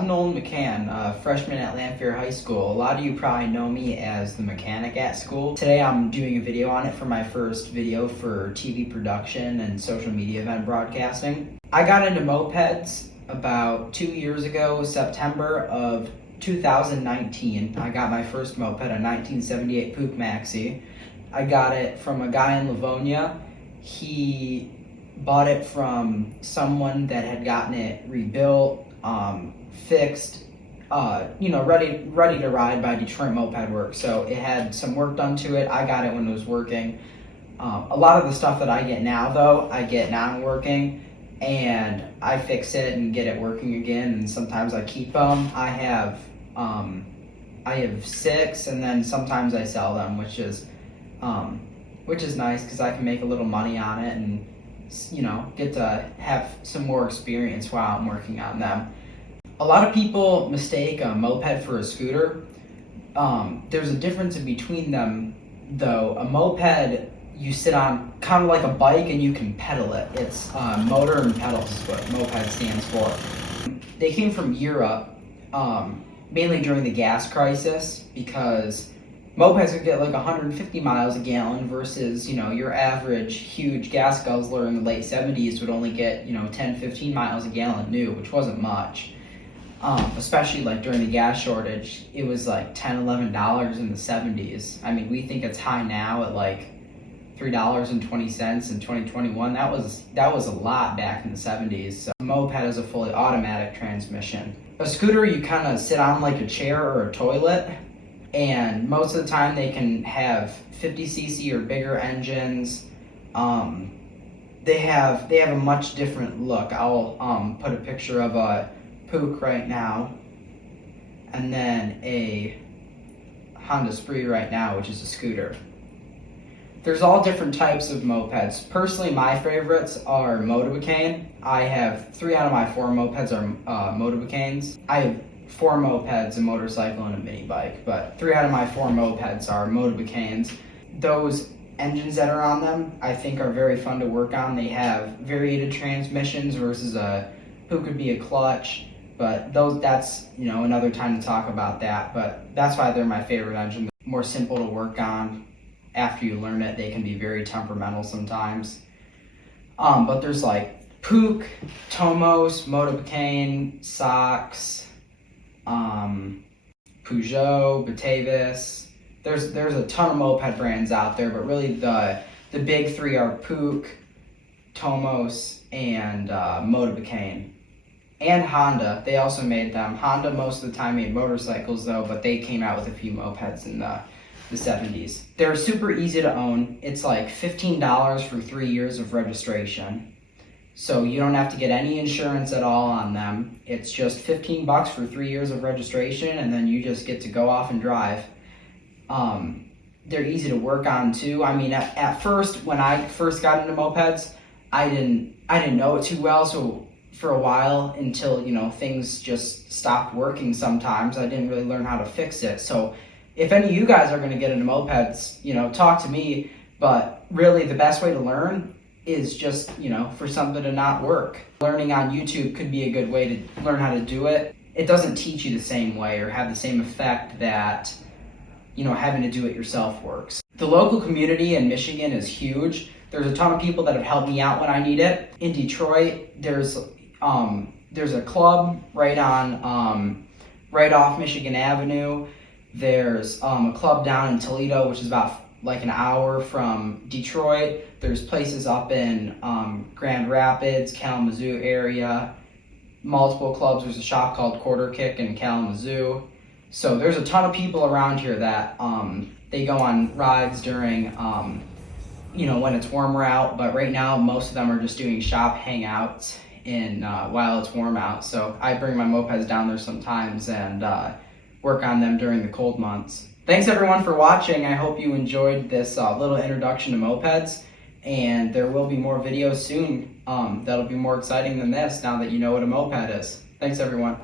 I'm Nolan a freshman at Lanphier High School. A lot of you probably know me as the mechanic at school. Today I'm doing a video on it for my first video for TV production and social media event broadcasting. I got into mopeds about 2 years ago, September of 2019. I got my first moped, a 1978 Puch Maxi. I got it from a guy in Livonia. He bought it from someone that had gotten it rebuilt, fixed, ready to ride by Detroit Moped Works. So it had some work done to it. I got it when it was working. A lot of the stuff that I get now, though, I get non-working, and I fix it and get it working again. And sometimes I keep them. I have 6, and then sometimes I sell them, which is nice because I can make a little money on it and get to have some more experience while I'm working on them. A lot of people mistake a moped for a scooter. There's a difference in between them, though. A moped, you sit on kind of like a bike and you can pedal it. It's motor and pedals is what moped stands for. They came from Europe, mainly during the gas crisis, because mopeds would get like 150 miles a gallon versus, your average huge gas guzzler in the late 70s would only get, 10-15 miles a gallon new, which wasn't much. Especially like during the gas shortage, it was like $10-11 in the 70s. I mean, we think it's high now at like $3.20 in 2021. That was a lot back in the 70s. So a moped is a fully automatic transmission. A scooter, you kind of sit on like a chair or a toilet, and most of the time they can have 50cc or bigger engines. They have a much different look. I'll put a picture of a Puch right now, and then a Honda Spree right now, which is a scooter. There's all different types of mopeds. Personally, my favorites are motorbicane. I have 3 out of my 4 mopeds are motorbicanes. I have 4 mopeds, a motorcycle, and a mini bike, but 3 out of my 4 mopeds are motorbicanes. Those engines that are on them, I think, are very fun to work on. They have variated transmissions versus a Puch could be a clutch, but that's another time to talk about that. But that's why they're my favorite engine. They're more simple to work on. After you learn it, they can be very temperamental sometimes. But there's like Puch, Tomos, Motobicane, Sox, Peugeot, Batavis. There's a ton of moped brands out there, but really the big 3 are Puch, Tomos, and Motobicane. And Honda, they also made them. Honda most of the time made motorcycles though, but they came out with a few mopeds in the 70s. They're super easy to own. It's like $15 for 3 years of registration. So you don't have to get any insurance at all on them. It's just $15 for 3 years of registration, and then you just get to go off and drive. They're easy to work on too. I mean, at first, when I first got into mopeds, I didn't know it too well. So for a while, until things just stopped working sometimes, I didn't really learn how to fix it. So if any of you guys are going to get into mopeds, talk to me. But really, the best way to learn is just, for something to not work. Learning on YouTube could be a good way to learn how to do it. It doesn't teach you the same way or have the same effect that, having to do it yourself works. The local community in Michigan is huge. There's a ton of people that have helped me out when I need it. In Detroit, there's a club right off Michigan Avenue. There's a club down in Toledo, which is about like an hour from Detroit. There's places up in Grand Rapids, Kalamazoo area, multiple clubs. There's a shop called Quarter Kick in Kalamazoo. So there's a ton of people around here that they go on rides during when it's warmer out, but right now most of them are just doing shop hangouts while it's warm out. So I bring my mopeds down there sometimes and work on them during the cold months. Thanks everyone for watching. I hope you enjoyed this little introduction to mopeds, and there will be more videos soon that'll be more exciting than this now that you know what a moped is. Thanks everyone.